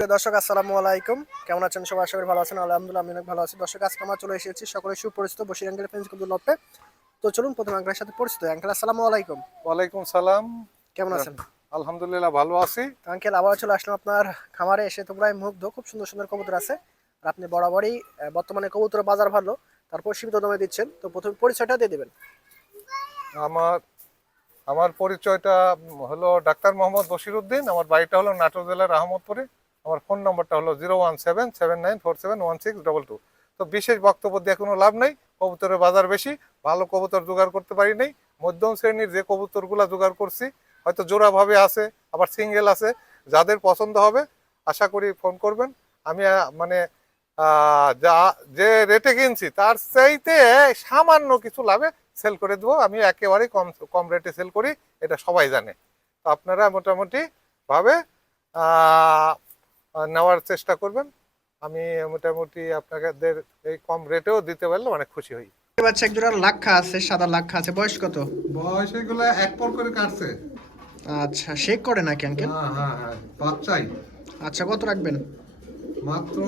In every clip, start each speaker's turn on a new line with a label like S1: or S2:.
S1: প্রিয় দর্শক আসসালামু আলাইকুম। কেমন আছেন সবাই? আশা করি ভালো আছেন। আলহামদুলিল্লাহ আমি অনেক ভালো আছি। দর্শক আজকে আমরা চলে এসেছি সকলে সুপরিচিত বসির আঙ্কেল লপে তো চলুন প্রথম আঙ্কেলের সাথে পরিচিত আঙ্কেল আসসালামু আলাইকুম।
S2: ওয়ালাইকুম সালাম।
S1: কেমন আছেন?
S2: আলহামদুলিল্লাহ ভালো আছি।
S1: আঙ্কেল আবার চলে আসলাম আপনার খামারে এসে। তো প্রায় মুগ্ধ খুব সুন্দর সুন্দর কবুতর আছে। আর আপনি বরাবরই বর্তমানে কবুতর বাজার ভালো তারপর সীমিত দামে দিচ্ছেন। তো প্রথম পরিচয়টা দিয়ে দেবেন।
S2: আমার আমার পরিচয়টা হলো ডাক্তার মোহাম্মদ বশিরউদ্দিন আমার বাড়িটা হলো নাটোর জেলার আহমদপুরে। আমার ফোন নম্বরটা হলো zero one seven seven nine four seven one six double two. তো বিশেষ বক্তব্য দিয়ে কোনো লাভ নেই, কবুতরের বাজার বেশি, ভালো কবুতর জোগাড় করতে পারি নাই, মধ্যম শ্রেণির যে কবুতরগুলো জোগাড় করছি, হয়তো জোড়াভাবে আছে, আবার সিঙ্গেল আছে, যাদের পছন্দ হবে, আশা করি ফোন করবেন। আমি মানে যা, যে রেটে কিনছি, তার চাইতে সামান্য কিছু লাভে সেল করে দেবো। আমি একেবারে কম কম রেটে সেল করি, এটা সবাই জানে। তো আপনারা মোটামুটি ভাবে নেওয়ার চেষ্টা করবেন। আমি মোটামুটি আপনাদের এই কম রেটেও দিতে পারলে অনেক খুশি হই।
S1: দেখতে পাচ্ছি এক জোড়া লাক্ষা আছে সাদা লাক্ষা আছে। বয়স কত?
S2: বয়স এগুলো এক পর করে কাটছে।
S1: আচ্ছা শেক করে নাকি আঙ্কেল
S2: হ্যাঁ হ্যাঁ হ্যাঁ বাচ্চাই।
S1: আচ্ছা কত রাখবেন?
S2: মাত্র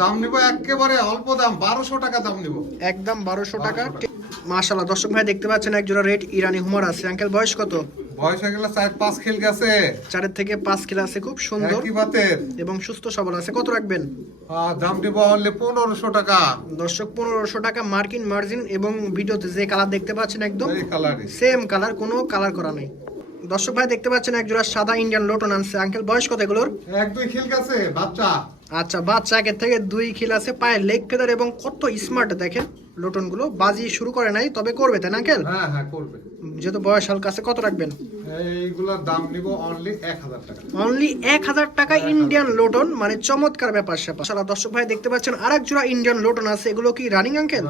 S2: দাম নিব একেবারে অল্প দাম বারোশো টাকা দাম নিব।
S1: একদম বারোশো টাকা।
S2: 1200 টাকা।
S1: মাশাল্লাহ দর্শক ভাই দেখতে পাচ্ছেন এক জোড়া রেড ইরানি হুমার আছে। আঙ্কেল বয়স কত?
S2: বয়স হয়ে গেলে চার পাঁচ খেল গেছে।
S1: চারের থেকে পাঁচ কিলো আছে খুব সুন্দর।
S2: বাতের।
S1: এবং সুস্থ সবল আছে। কত রাখবেন?
S2: পনেরোশো টাকা।
S1: দর্শক পনেরোশো টাকা মার্কিন মার্জিন এবং ভিডিওতে যে কালার দেখতে পাচ্ছেন একদম সেম কালার কোনো কালার করা নেই। দর্শক ভাই দেখতে পাচ্ছেন এক জোড়া সাদা ইন্ডিয়ান লোটন আনছে। আঙ্কেল বয়স কত এগুলোর?
S2: এক দুই খেল গেছে বাচ্চা।
S1: আচ্ছা বাচ্চা একের থেকে দুই খিল আছে পায়ে লেগ ফেদার এবং কত স্মার্ট দেখেন। লোটনগুলো বাজি শুরু করে নাই তবে করবে তাই না আঙ্কেল?
S2: হ্যাঁ হ্যাঁ করবে।
S1: যেহেতু বয়স হালকা আছে কত রাখবেন?
S2: এইগুলোর দাম নিব অনলি এক হাজার টাকা।
S1: অনলি এক হাজার টাকা ইন্ডিয়ান লোটন মানে চমৎকার ব্যাপার স্যাপার। সালা দর্শক ভাই দেখতে পাচ্ছেন আর এক জোড়া ইন্ডিয়ান লোটন আছে এগুলো কি রানিং আঙ্কেল?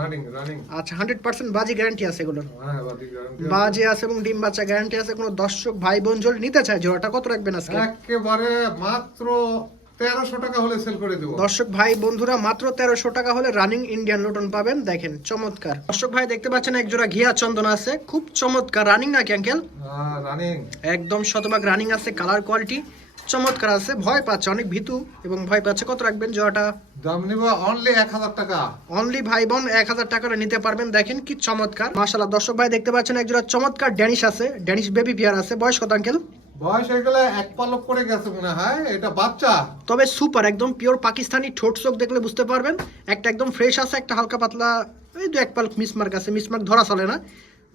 S1: আচ্ছা হান্ড্রেড পার্সেন্ট বাজি গ্যারান্টি আছে এগুলোর।
S2: হ্যাঁ।
S1: বাজে আছে। এবং ডিম বাচ্চা গ্যারান্টি আছে কোনো দর্শক ভাই বোন যদি নিতে চায় জোড়াটা কত রাখবেন আজকে?
S2: একেবারে মাত্র তেরোশো টাকা হলে সেল করে দেবো।
S1: দর্শক ভাই বন্ধুরা মাত্র তেরোশো টাকা হলে রানিং ইন্ডিয়ান লোটন পাবেন। দেখেন চমৎকার। দর্শক ভাই দেখতে পাচ্ছেন এক জোড়া ঘিয়া চন্দন আছে। খুব চমৎকার রানিং নাকি আঙ্কেল
S2: রানিং
S1: একদম শতভাগ রানিং আছে কালার কোয়ালিটি চমৎকার আছে। ভয় পাচ্ছে অনেক ভীতু এবং ভয় পাচ্ছে। কত রাখবেন জোড়াটা?
S2: দাম নিব অনলি এক হাজার টাকা।
S1: অনলি ভাই বোন এক হাজার টাকাটা নিতে পারবেন। দেখেন কি চমৎকার। মাশাল্লাহ দর্শক ভাই দেখতে পাচ্ছেন এক জোড়া চমৎকার ড্যানিশ আছে। ড্যানিশ বেবি পিয়ার আছে। বয়স কত আঙ্কেল
S2: বয়স হয়ে গেলে এক পালক করে গেছে মনে হয়, এটা বাচ্চা।
S1: তবে সুপার, একদম পিওর পাকিস্তানি ঠোঁট চোখ দেখলে বুঝতে পারবেন। একটা একদম ফ্রেশ আছে, একটা হালকা পাতলা, এই দু এক পাল মিসমার্ক আছে মিসমার্ক ধরা চলে না।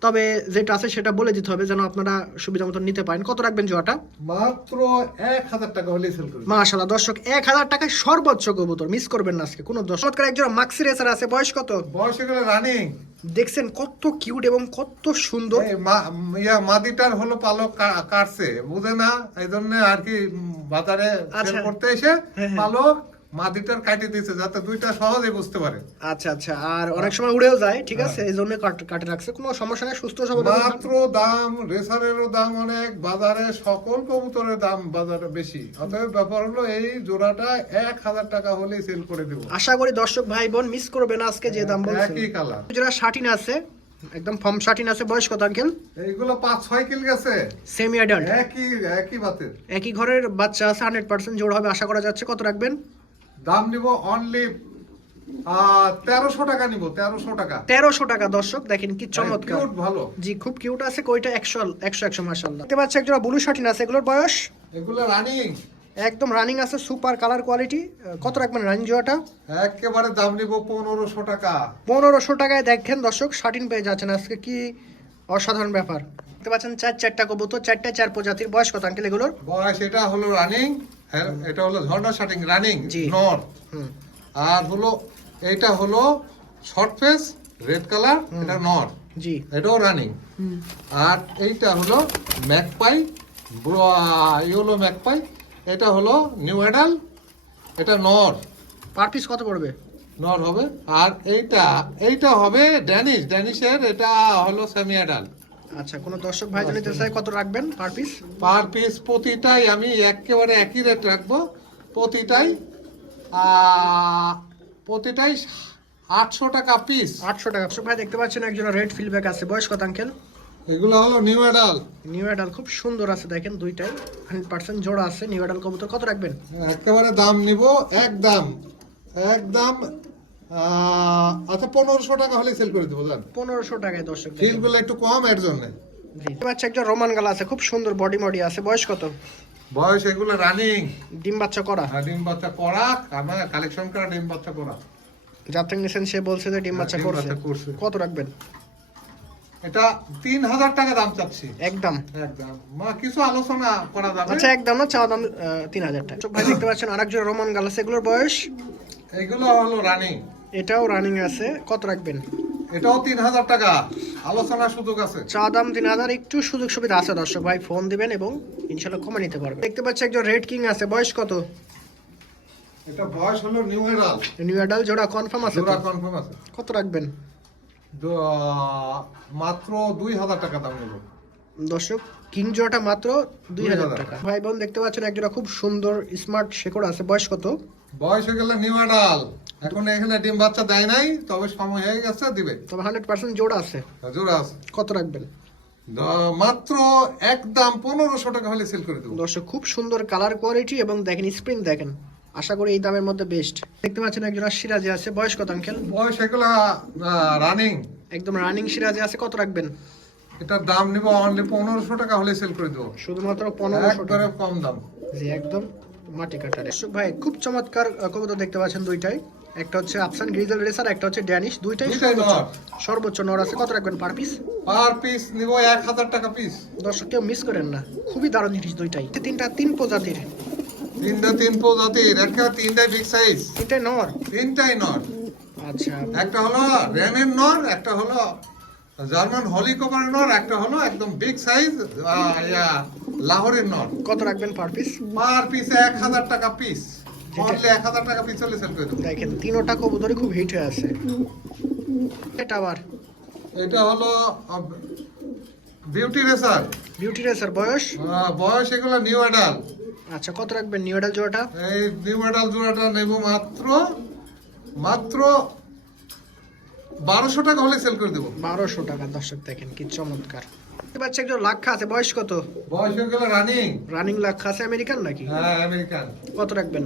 S1: তবে যেটা আছে সেটা বলে দিতে হবে যেন আপনারা সুবিধা মতো নিতে পারেন। কত রাখবেন জোয়াটা
S2: মাত্র এক হাজার টাকা হলে সেল করে দেবো।
S1: মাশাল্লাহ দর্শক এক হাজার টাকায় সর্বোচ্চ কবুতর মিস করবেন না আজকে কোনো দর্শক। এক জোড়া মাক্সি রেসার আছে বয়স কত?
S2: বয়স রানিং
S1: দেখছেন কত কিউট এবং কত সুন্দর।
S2: মা- ইয়া মাদিটার হলো পালক কাটছে বুঝে না? এই জন্য আর কি বাজারে
S1: আচ্ছা।
S2: করতে এসে
S1: হ্যাঁ, হ্যাঁ।
S2: পালক মাদিটার কাটে দিয়েছে যাতে দুইটা সহজে বুঝতে পারে।
S1: আচ্ছা আচ্ছা আর অনেক সময় উড়েও যায় ঠিক আছে? এই জন্য কাটে রাখছে। কোনো সমস্যা নেই সুস্থ সবল
S2: মাত্র দাম রেসারেরও দাম অনেক বাজারে সকল কবুতরের দাম বাজারে বেশি। অতএব ব্যাপার হলো এই জোড়াটা এক হাজার টাকা হলেই সেল করে দেবো।
S1: আশা করি দর্শক ভাই বোন মিস করবে না আজকে যে দাম বলছেন
S2: একই কালার
S1: যারা শাটিন আছে একদম ফর্ম শাটিন আছে বয়স কত আঙ্কেল?
S2: এইগুলো পাঁচ ছয় কিল গেছে।
S1: সেমি অ্যাডাল্ট
S2: একই একই বাতের
S1: একই ঘরের বাচ্চা আছে হান্ড্রেড পার্সেন্ট জোড় হবে আশা করা যাচ্ছে। কত রাখবেন?
S2: দাম নিব অনলি তেরোশো টাকা নিব তেরোশো টাকা।
S1: তেরোশো টাকা দর্শক দেখেন কি চমৎকার।
S2: ভালো।
S1: জি খুব কিউট আছে কইটা একশো একশো একশো মাসাল্লাহ দেখতে পাচ্ছি একজোড়া ব্লু শাটিন আছে এগুলোর বয়স?
S2: এগুলো রানিং
S1: একদম রানিং আছে সুপার কালার কোয়ালিটি কত রাখবেন রানিং জোড়াটা?
S2: একেবারে দাম নিব পনেরোশো টাকা।
S1: পনেরোশো টাকায় দেখেন দর্শক শাটিন পেয়ে যাচ্ছেন। আজকে কি অসাধারণ ব্যাপার। দেখতে পাচ্ছেন চার চারটা কবুতর চারটা চার প্রজাতির বয়স কত আঙ্কেল এগুলোর?
S2: বয়স এটা হলো রানিং এটা হলো ঝর্ণা শাটিং রানিং
S1: জি।
S2: নর
S1: হুম।
S2: আর হলো এটা হলো শর্ট ফেস রেড কালার এটা নর
S1: জি।
S2: এটাও রানিং আর এইটা হলো ম্যাকপাই ইয়েলো ম্যাকপাই এটা হলো নিউ অ্যাডাল এটা নর
S1: পার পিস কত পড়বে?
S2: নর হবে। আর এইটা এইটা হবে ড্যানিশ ড্যানিশের এটা হলো সেমি অ্যাডাল
S1: আচ্ছা কোনো দর্শক ভাই জানিতে চাই কত রাখবেন পার পিস
S2: পার পিস প্রতিটাই আমি একেবারে একই রেট রাখব প্রতিটাই প্রতিটাই আটশো টাকা পিস
S1: আটশো টাকা। দর্শক ভাই দেখতে পাচ্ছেন একজন রেড ফিলব্যাক আছে। বয়স কত আঙ্কেল
S2: এগুলো হলো নিউ অ্যাডাল
S1: নিউ অ্যাডাল খুব সুন্দর আছে দেখেন দুইটাই। হান্ড্রেড পার্সেন্ট জোড়া আছে নিউ অ্যাডাল কবুতর কত রাখবেন?
S2: একেবারে দাম নিব একদম একদম আহ, আচ্ছা পনেরোশো টাকা হলে সেল করে দেবো জান।
S1: পনেরোশো টাকায় দর্শক।
S2: ফিলগুলো একটু কম এর জন্য।
S1: বাচ্চা একটা রোমান গালা আছে খুব সুন্দর বডি মডি আছে। বয়স কত?
S2: বয়স এগুলো রানিং
S1: ডিম বাচ্চা করা?
S2: ডিম বাচ্চা করা। আমার কালেকশন করা ডিম বাচ্চা করা।
S1: যাত্রা নিছেন সে বলছে যে ডিম বাচ্চা
S2: ডিম
S1: করছে। কত রাখবেন?
S2: এটা তিন হাজার টাকা দাম চাচ্ছি।
S1: একদম।
S2: একদম। মা কিছু আলোচনা করা যাবে?
S1: আচ্ছা একদম না চাওয়া দাম তিন হাজার টাকা। ভাই দেখতে পাচ্ছেন আরেক জোড়া রোমান গাল আছে। এগুলোর বয়স?
S2: এগুলো হলো রানিং
S1: এটাও রানিং আছে। কত রাখবেন?
S2: এটাও তিন হাজার টাকা। আলোচনার সুযোগ আছে।
S1: চা দাম তিন হাজার একটু সুযোগ সুবিধা আছে দর্শক ভাই। ফোন দিবেন এবং ইনশাল্লাহ কমে নিতে পারবেন। দেখতে পাচ্ছি একজন রেড কিং আছে। বয়স কত?
S2: এটা বয়স হলো নিউ এরাল
S1: নিউ অ্যাডাল জোড়া কনফার্ম আছে
S2: জোড়া কনফার্ম আছে।
S1: কত রাখবেন?
S2: মাত্র দুই হাজার টাকা দাম নেব
S1: দর্শক কিং জোড়াটা মাত্র দুই হাজার
S2: 2000
S1: টাকা। ভাই বোন দেখতে পাচ্ছেন একজোড়া খুব সুন্দর স্মার্ট শেকড় আছে। বয়স কত?
S2: বয়স হয়ে গেলে নিউ এরাল এখন এখানে ডিম বাচ্চা দেয় নাই তবে সময় হয়ে গেছে দিবে।
S1: তবে হান্ড্রেড পার্সেন্ট জোড়া আছে।
S2: জোড়া আছে।
S1: কত রাখবেন?
S2: মাত্র একদম পনেরোশো টাকা হলে সেল করে দেবো।
S1: দর্শক খুব সুন্দর কালার কোয়ালিটি এবং দেখেন স্প্রিং দেখেন। আশা করি এই দামের মধ্যে বেস্ট দেখতে পাচ্ছেন একজন সিরাজি আছে। বয়স কত আঙ্কেল?
S2: বয়স এগুলা রানিং
S1: একদম রানিং সিরাজি আছে। কত রাখবেন?
S2: এটার দাম নিব অনলি পনেরোশো টাকা হলে সেল করে দেবো।
S1: শুধুমাত্র পনেরোশো টাকা।
S2: কম দাম।
S1: জি একদম। মাটি কাটার দর্শক ভাই খুব চমৎকার আহ, কবুতর দেখতে পাচ্ছেন দুইটাই। একটা হচ্ছে আফসান গ্রিজেল রেসার একটা হচ্ছে ড্যানিশ দুইটাই সর্বোচ্চ
S2: নর।
S1: সর্বোচ্চ নর আছে। কত রাখবেন পার পিস
S2: পার পিস নিব এক হাজার টাকা পিস
S1: দর্শক কেউ মিস করেন না। খুবই দারুণ জিনিস দুইটাই। তিনটা তিন প্রজাতির।
S2: তিনটা তিন প্রজাতির। একটা তিনটাই বিগ সাইজ
S1: তিনটাই নর?
S2: তিনটাই নর।
S1: আচ্ছা।
S2: একটা হলো রেনের নর একটা হলো জার্মান হলিকভারের নর একটা হলো একদম বিগ সাইজ লাহোরের নট
S1: কত রাখবেন পার পিস
S2: পার পিস এক হাজার টাকা পিস অনলি এক হাজার টাকা পিস হলে সেল করে দেবো।
S1: দেখেন তিনোটা কবুতরই খুব হিট হয়ে আছে। এটা আবার?
S2: এটা হলো বিউটি রেসার
S1: বিউটি রেসার বয়স?
S2: বয়স এগুলো নিউ অ্যাডাল
S1: আচ্ছা কত রাখবেন নিউ এডাল জোড়াটা?
S2: এই নিউ অ্যাডাল জোড়াটা নেব মাত্র মাত্র বারোশো টাকা হলে সেল করে দেবো।
S1: বারোশো টাকা দর্শক দেখেন কি চমৎকার। দেখতে পাচ্ছি একজন লাক্ষা আছে। বয়স কত?
S2: বয়স হয়ে গেল রানিং।
S1: রানিং লাক্ষা আছে। আমেরিকান নাকি?
S2: হ্যাঁ আমেরিকান।
S1: কত রাখবেন?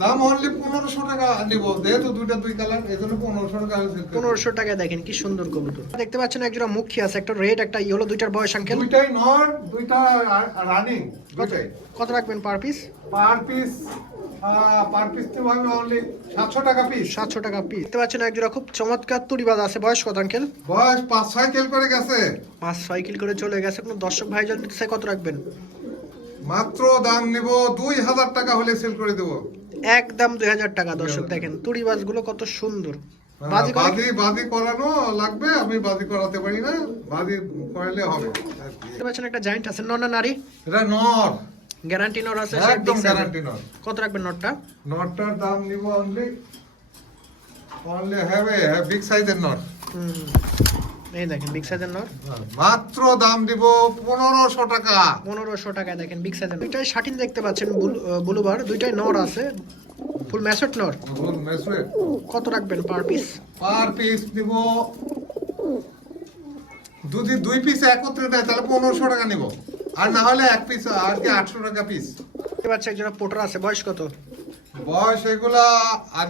S2: দাম অনলি পনেরোশো টাকা নিব। যেহেতু দুইটা দুই কালার এই জন্য পনেরোশো টাকা
S1: পনেরোশো টাকায় দেখেন কি সুন্দর কবুতর। দেখতে পাচ্ছেন একজন মুখী আছে একটা রেড একটা ইয়েলো দুইটার বয়স আঙ্কেল।
S2: দুইটাই নর দুইটা রানিং।
S1: কত কত রাখবেন per piece
S2: per piece per piece তো আমি অনলি সাতশো টাকা পিস
S1: সাতশো টাকা পিস দেখতে পাচ্ছেন একজোড়া খুব চমৎকার তুড়িবাজ আছে। বয়স কত আঙ্কেল?
S2: বয়স পাঁচ ছয় কেল করে গেছে।
S1: পাঁচ ছয় কিল করে চলে গেছে। কোনো দর্শক ভাই যদি কত রাখবেন?
S2: মাত্র দাম নিব দুই হাজার টাকা হলে সেল করে দেবো।
S1: একদম দুই হাজার টাকা। দর্শক দেখেনগুলো কত সুন্দর। বাজি করে
S2: বাজি বাজি করানো লাগবে আমি বাজি করাতে পারি না বাজি করালে হবে।
S1: একটা জায়েন্ট আছে নর না নারী?
S2: এটা নর।
S1: গ্যারান্টি নর আছে
S2: একদম গ্যারান্টি নর
S1: কত রাখবেন নটটা
S2: নটটার দাম নিব only only have a big সাইজের নট
S1: এই দেখেন বিগ সাইজের নর
S2: মাত্র দাম দিব পনেরোশো টাকা।
S1: পনেরোশো টাকায় দেখেন বিগ সাইজের দুইটাই শাটিন দেখতে পাচ্ছেন বুলুবার। দুইটাই নর আছে। ফুল ম্যাসেট নর
S2: বলুন মেসুয়ে
S1: কত রাখবেন পার পিস
S2: পার পিস নিব যদি দুই পিস একত্রে দেয় তাহলে পনেরোশো টাকা নিব। আর না হলে এক পিস আর কি আটশো টাকা পিস
S1: পাচ্ছি একজন পোটার আছে বয়স কত?
S2: বয়স এগুলা আর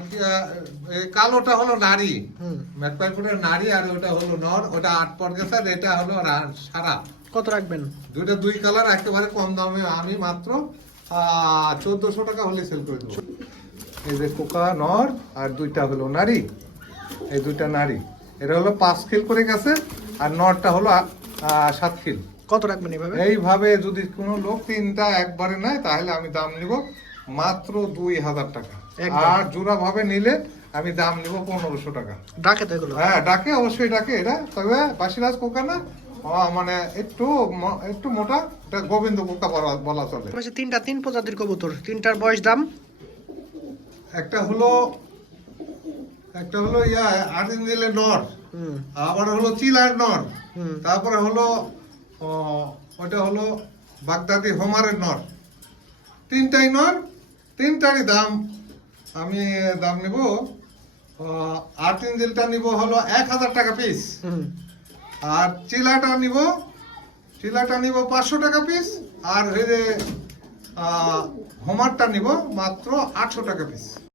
S2: এই কালোটা হলো নারী। ম্যাকপাইপুরের নারী আর ওটা হলো নর ওটা আট পর গেছে আর এটা হলো সারা।
S1: কত রাখবেন?
S2: দুইটা দুই কালার একেবারে কম দামে আমি মাত্র চোদ্দশো টাকা হলে সেল করে দেবো। এই যে কোকা নর আর দুইটা হলো নারী। এই দুইটা নারী। এটা হলো পাঁচ খিল করে গেছে আর নরটা হলো সাত খিল।
S1: কত রাখবেন এভাবে?
S2: এইভাবে যদি কোনো লোক তিনটা একবারে নেয় তাহলে আমি দাম নিব মাত্র দুই হাজার টাকা। আর জোড়া ভাবে নিলে আমি দাম নিব পনেরোশো টাকা।
S1: ডাকে তো এগুলো।
S2: হ্যাঁ ডাকে অবশ্যই ডাকে এটা তবে বাসিরাজ কোকা না মানে একটু একটু মোটা এটা গোবিন্দ কোকা বলা- চলে।
S1: তিনটা তিন প্রজাতির কবুতর। তিনটার বয়স দাম?
S2: একটা হলো একটা হলো ইয়া আর্জেন্টিনের নর আবার হলো চিলার নর। তারপরে হলো ওটা হলো বাগদাদি হোমারের নর। তিনটাই নর তিনটারই দাম। আমি দাম নিব আর্টিনজেলটা নিব হলো এক হাজার টাকা পিস আর চিলাটা নিব চিলাটা নিব পাঁচশো টাকা পিস আর হোমারটা নিব মাত্র আটশো টাকা পিস